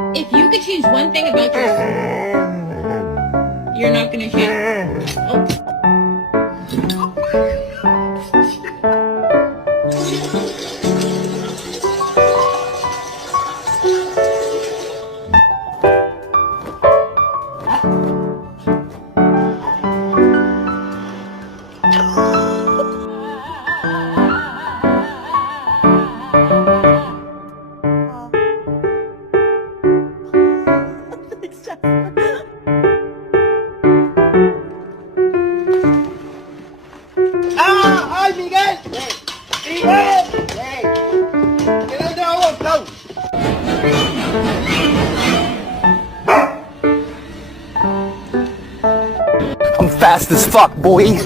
If you could change one thing about yourself, you're not gonna change. Oh. ¡Ah! ¡Ay, Miguel! ¡Miguel! ¡Que no te hago un plan! I'm fast as fuck, boy.